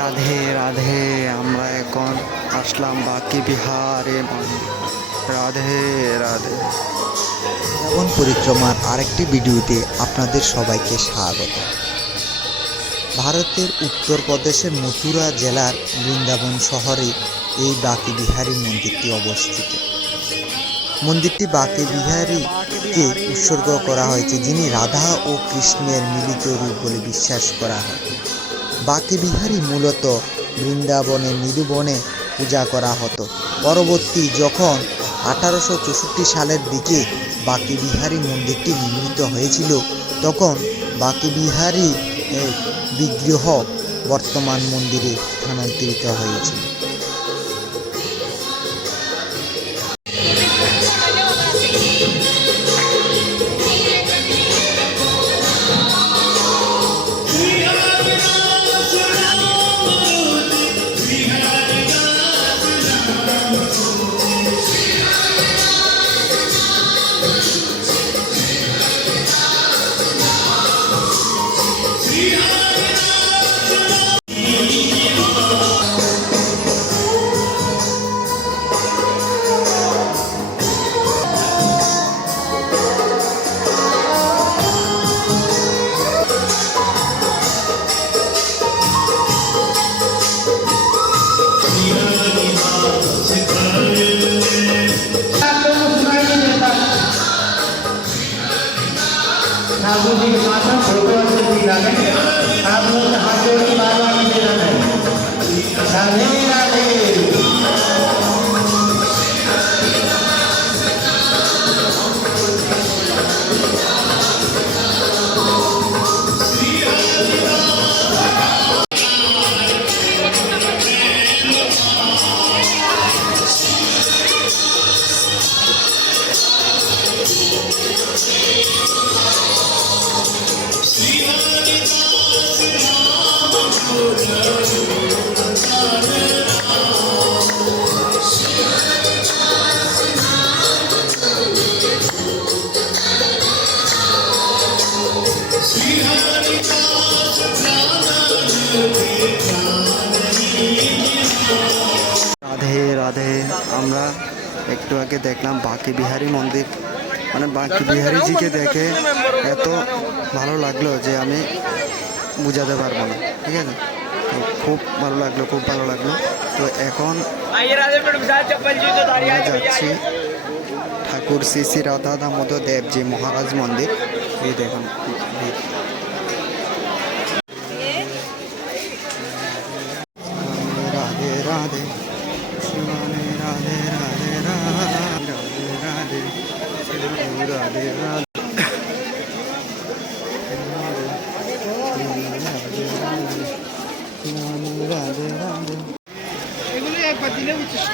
রাধে রাধে, আমরা এখন আসলাম বাকি বিহারে রাধে রাধে। বৃন্দাবন পরিক্রমার আরেকটি ভিডিওতে আপনাদের সবাইকে স্বাগত। ভারতের উত্তরপ্রদেশের মথুরা জেলার বৃন্দাবন শহরে এই বাকি বিহারী মন্দিরটি অবস্থিত। মন্দিরটি বাকি বিহারীকে উৎসর্গ করা হয়েছে, যিনি রাধা ও কৃষ্ণের মিলিত রূপ বলে বিশ্বাস করা হয়। বাকি বিহারী মূলত বৃন্দাবনে নিরুবনে পূজা করা হতো। পরবর্তী যখন আঠারোশো চৌষট্টি সালের দিকে বাকি বিহারী মন্দিরটি নির্মিত হয়েছিল, তখন বাকি বিহারী বিগ্রহ বর্তমান মন্দিরে স্থানান্তরিত হয়েছিল। ठाकुर जी के पास में फोटो से भी लगे आप लोग हाथ जोड़ के बार बार नहीं देना है রাধে রাধে আমরা একটু আগে দেখলাম বাকি বিহারী মন্দির। মানে বাকি বিহারীজিকে দেখে এত ভালো লাগল যে আমি বুঝাতে পারব না ঠিক আছে তো খুব ভালো লাগল খুব ভালো লাগল তো এখন যাচ্ছি ঠাকুর শ্রী শ্রী রাধা দামোদর দেবজি মহারাজ মন্দির এই দেখুন। রাধে রাধে রাধে রাধে রাধে রাধে রাধে রাধে রাধে এগুলো একবার দিলে উচিত।